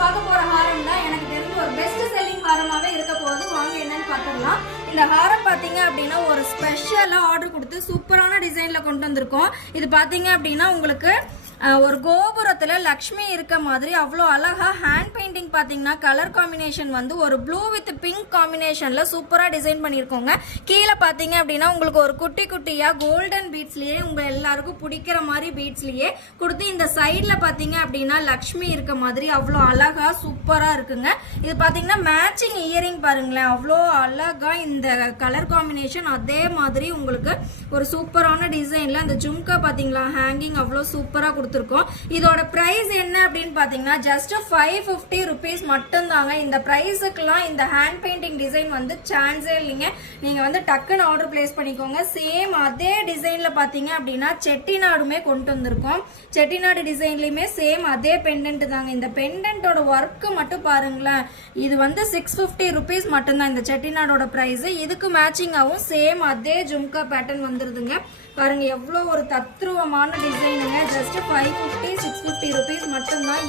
பார்க்க போற ஹாரம் தான் எனக்கு தெரிஞ்ச ஒரு பெஸ்ட் செல்லிங் ஹாரமாவே இருக்க போகுது. வாங்க என்னன்னு பார்த்துடலாம். இந்த ஹாரம் பார்த்தீங்க அப்படின்னா ஒரு ஸ்பெஷலாக ஆர்டர் கொடுத்து சூப்பரான டிசைனில் கொண்டு வந்திருக்கோம். இது பார்த்தீங்க அப்படின்னா உங்களுக்கு ஒரு கோபுரத்தில் லக்ஷ்மி இருக்க மாதிரி அவ்வளோ அழகாக ஹேண்ட் பெயிண்டிங் பார்த்தீங்கன்னா கலர் காம்பினேஷன் வந்து ஒரு ப்ளூ வித் பிங்க் காம்பினேஷனில் சூப்பராக டிசைன் பண்ணியிருக்கோங்க. கீழே பார்த்தீங்க அப்படின்னா உங்களுக்கு ஒரு குட்டி குட்டியாக கோல்டன் பீட்ஸ்லேயே உங்கள் எல்லாருக்கும் பிடிக்கிற மாதிரி பீட்ஸ்லேயே கொடுத்து இந்த சைடில் பார்த்தீங்க அப்படின்னா லக்ஷ்மி இருக்க மாதிரி அவ்வளோ அழகாக சூப்பராக இருக்குங்க. இது பார்த்தீங்கன்னா மேட்சிங் இயரிங் பாருங்களேன், அவ்வளோ அழகாக இந்த கலர் காம்பினேஷன் அதே மாதிரி உங்களுக்கு ஒரு சூப்பரான டிசைனில் இந்த ஜும்கா பார்த்தீங்களா ஹேங்கிங் அவ்வளோ சூப்பராக கொடுத்துருக்கோம். இதோட பிரைஸ் என்ன அப்படின்னு பாத்தீங்கன்னா ஜஸ்ட் 550 rupees மட்டும் தாங்க. இந்த பிரைஸுக்குலாம் இந்த ஹேண்ட் பெயிண்டிங் டிசைன் வந்து சான்ஸே இல்லைங்க. நீங்க வந்து டக்குன்னு ஆர்டர் பிளேஸ் பண்ணிக்கோங்க. சேம் அதே டிசைன்ல பாத்தீங்க அப்படின்னா செட்டிநாடுமே கொண்டு வந்திருக்கோம். செட்டிநாடு டிசைன்லயுமே சேம் அதே பெண்டன்ட் தாங்க. இந்த பெண்டன்ட்டோட ஒர்க்கு மட்டும் பாருங்களேன். இது வந்து 650 rupees மட்டும்தான் இந்த செட்டிநாடோட பிரைஸ். இதுக்கு மேட்சிங்காகவும் சேம் அதே ஜும்கா பேட்டர்ன் வந்துருதுங்க. பாருங்க எவ்வளோ ஒரு தத்ரூபமான டிசைனுங்க. ஜஸ்ட் 550 650 rupees மட்டும்தான்.